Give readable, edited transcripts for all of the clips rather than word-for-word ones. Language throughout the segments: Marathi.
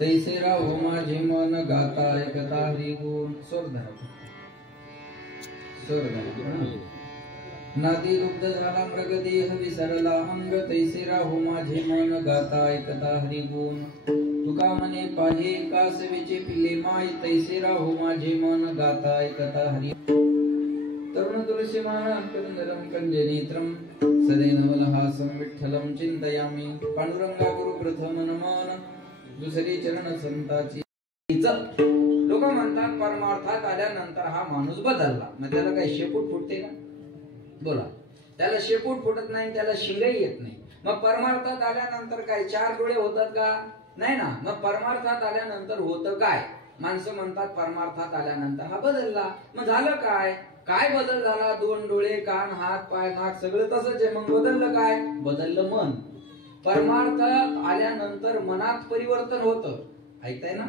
तैसे राहो माझे मन गाता ऐकता हरी गुण. स्वर नादी लुब्ध झाला मृगदेह विसरला अंग. तैसे राहो माझे मन गाता ऐकता हरी गुण. तुका मने पाहे कासवेचे पिले माय. तैसे राहो माझे मन गाता ऐकता हरी. तरुण तुलसीमानं कंदरं कंजनेत्रं सदैनवलहासं विठ्ठलं चिंतयामि. पांडुरंगा गुरु प्रथम नमन दुसरी चरण संताची. लोक म्हणतात परमार्थात आल्यानंतर हा माणूस बदलला. मग त्याला काही शेपूट फुटते का? बोला. त्याला शेपूट फुटत नाही, त्याला शिंगही येत नाही. मग परमार्थात आल्यानंतर काय 4 डोळे होतात का? नाही ना. मग परमार्थात आल्यानंतर होतं काय? माणसं म्हणतात परमार्थात आल्यानंतर हा बदलला. मग झालं काय? काय बदल झाला? 2 डोळे, कान, हात, पाय, नाक सगळं तसंच आहे. मग बदललं काय? बदललं मन. परमार्थात आल्यानंतर मनात परिवर्तन होतं. ऐकताय ना?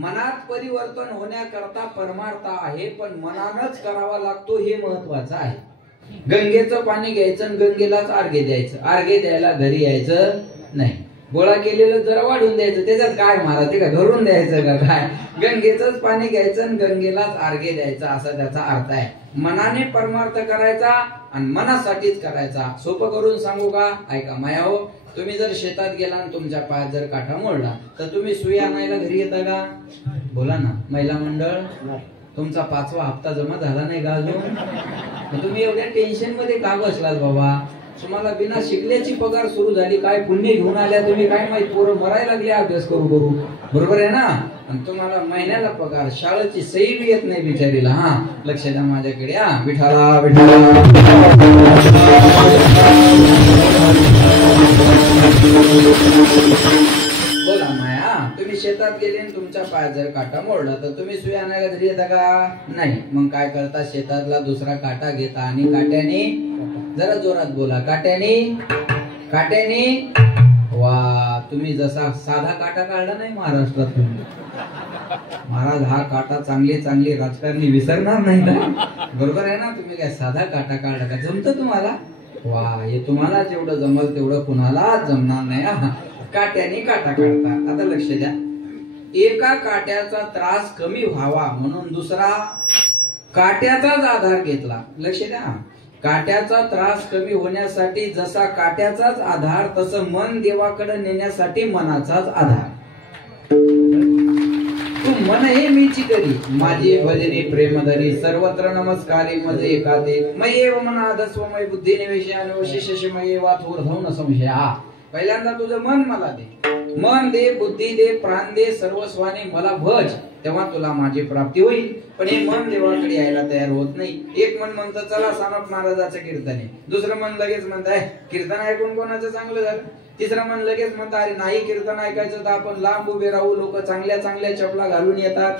मनात परिवर्तन होण्याकरता परमार्थ आहे, पण मनानच करावा लागतो हे महत्वाचं आहे. गंगेचं पाणी घ्यायचं आणि गंगेलाच अर्घ्य द्यायचं. अर्घ्य द्यायला घरी यायचं नाही. गोळा केलेलं जरा वाढून द्यायचं. त्याच्यात काय महाराज ते का घरून द्यायचं का काय? गंगेचंच पाणी घ्यायचं आणि गंगेलाच अर्घ्य द्यायचं असा त्याचा अर्थ आहे. मनाने परमार्थ करायचा आणि मनासाठीच करायचा. सोपं करून सांगू का? ऐका माया हो. तुम्ही जर शेतात गेला आणि तुमच्या पायात जर काटा मोडला तर तुम्ही सुई आणायला घरी येता का? बोला ना. महिला मंडळ, तुमचा 5वा हप्ता जमा झाला नाही का अजून? तुम्ही एवढ्या टेन्शन मध्ये का बसलात बाबा? तुम्हाला बिना शिकल्याची पगार सुरू झाली. काय पुण्य घेऊन आल्या तुम्ही काय माहित? पोरं मरायला लागली अभ्यास करू करू. बरोबर आहे ना? आणि तुम्हाला महिन्याला पगार, शाळेची सही बी येत नाही बिचारीला. हा लक्ष द्या माझ्याकडे. हा विठाला विठाला. बोला माया. तुम्ही शेतात गेले आणि तुमच्या पायात जर काटा मोडला तर तुम्ही सुई आणायला घरी येता का? नाही. मग काय करता? शेतातला दुसरा काटा घेता आणि काट्याने, जरा जोरात बोला, काट्याने काट्याने. वा. तुम्ही जसा साधा काटा काढला नाही महाराष्ट्रात तुम्ही. महाराज हा काटा चांगले चांगले राजकारणी विसरणार नाही ना? बरोबर आहे ना? तुम्ही काय साधा काटा काढला का? जमतं तुम्हाला? वा. हे तुम्हाला जेवढं जमल तेवढं कुणाला जमणार नाही. काट्याने काटा काढता. आता लक्ष द्या. एका काट्याचा त्रास कमी व्हावा म्हणून दुसरा काट्याचाच आधार घेतला. लक्ष द्या. काट्याचा त्रास कमी होण्यासाठी जसा काट्याचाच आधार, तसं मन देवाकडे नेण्यासाठी मनाचाच आधार. तू मन हे मीची करी माझी भजनी प्रेमधरी सर्वत्र नमस्कारी मजे एकाते मयेव मनाधस्व मय बुद्धी निवेशाने वशिष्य मये वाथूर्धव न संशया. पहिल्यांदा तुझं मन मला दे. मन दे, बुद्धी दे, प्राण दे, सर्वस्वाने मला भज, तेव्हा तुला माझी प्राप्ती होईल. पण हे मन देवाकडे यायला तयार होत नाही. एक मन म्हणतं चला सानप महाराजाचं कीर्तन आहे. दुसरं मन लगेच म्हणताय कीर्तन ऐकून कोणाचं चांगलं झालं. तिसरं मन लगेच म्हणतं अरे नाही कीर्तन ऐकायचं तर आपण लांब उभे राहू. लोक चांगल्या चांगल्या चपला घालून येतात.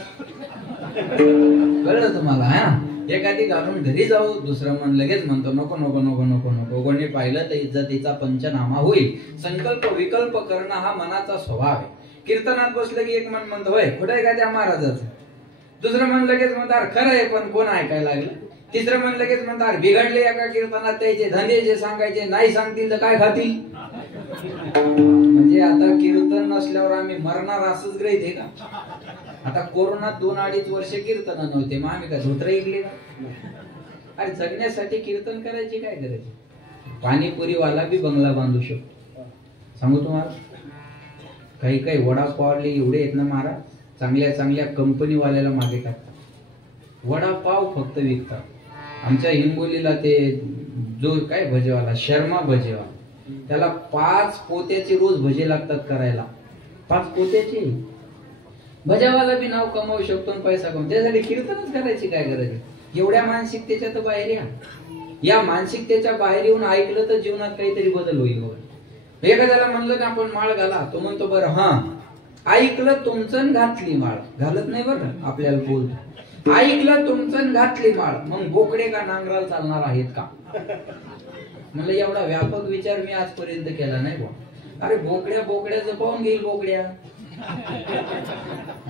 कळलं तुम्हाला? हा एखादी घालून घरी जाऊ. दुसरं मन लगेच म्हणतो नको नको नको नको नको. कोणी पाहिलं तर इज्जतीचा पंचनामा होईल. संकल्प विकल्प करणं हा मनाचा स्वभाव आहे. कीर्तनात बसलं की एक मन म्हणतं होय कुठे आहे का त्या महाराजाचं. दुसरं मन लगेच म्हणतात खरं आहे पण कोण ऐकायला लागलं. तिसरं मन लगेच म्हणतात बिघडले एका कीर्तनात त्याचे धंदे जे सांगायचे नाही सांगतील तर काय खातील. म्हणजे आता कीर्तन नसल्यावर आम्ही मरणार असंच ग्रहित आहे का? आता कोरोनात 2-2.5 वर्ष कीर्तन नव्हते मग आम्ही काय धोत्र ऐकले का? अरे जगण्यासाठी कीर्तन करायची काय गरज? पाणीपुरीवाला बी बंगला बांधू शकतो. सांगू तुम्हाला. काही काही वडापावले एवढे आहेत ना महाराज, चांगल्या चांगल्या कंपनीवाल्याला मागे टाकतात. वडापाव फक्त विकतात. आमच्या हिंगोलीला ते जो काय भजेवाला शर्मा भजेवाला, त्याला 5 पोत्याचे रोज भजे लागतात करायला. 5 पोत्याचे. भजावाला बी नाव कमावू शकतो आणि पैसा कमवू. त्यासाठी कीर्तनच करायची काय गरज आहे? एवढ्या मानसिकतेच्या तर बाहेर या. या मानसिकतेच्या बाहेर येऊन ऐकलं तर जीवनात काहीतरी बदल होईल. एखाद्याला म्हणलं ना आपण माळ घाला, तो म्हणतो बरं हा. ऐकलं तुमचं घातली माळ. घालत नाही बरं आपल्याला बोलतो. ऐकलं तुमचं घातली माळ. मग बोकडे का नांगराला चालणार आहेत का? म्हणलं एवढा व्यापक विचार मी आजपर्यंत केला नाही बा. अरे बोकड्याचं पाहून घेईल बोकड्या.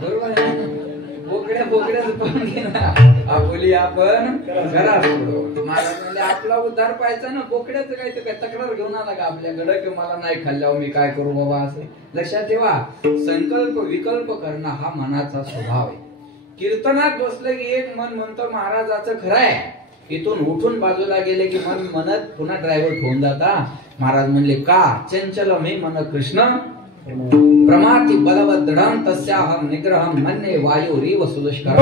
बरोबर आहे. बोकड्या बोकड्याच पण घेणार आपुली आपण घरात सोडू. महाराज म्हणजे आपला उद्धार पाहायचा ना, बोकड्याचं काय तर काय तक्रार घेऊन आला का आपल्याकडे की मला नाही खाल्ल्यावर मी काय करू बाबा. असं लक्षात ठेवा, संकल्प विकल्प करणं हा मनाचा स्वभाव आहे. कीर्तनात बसलं की एक मन म्हणतं महाराजाचं खरं आहे, इथून उठून बाजूला गेले की मन म्हणत पुन्हा ड्रायव्हर ठेवून जाता. महाराज म्हणले का चंचल मे मन कृष्ण प्रमाति बलवत् दृढं तस्याहं निग्रहं मन्ये वायुरीव सुदुष्करम्.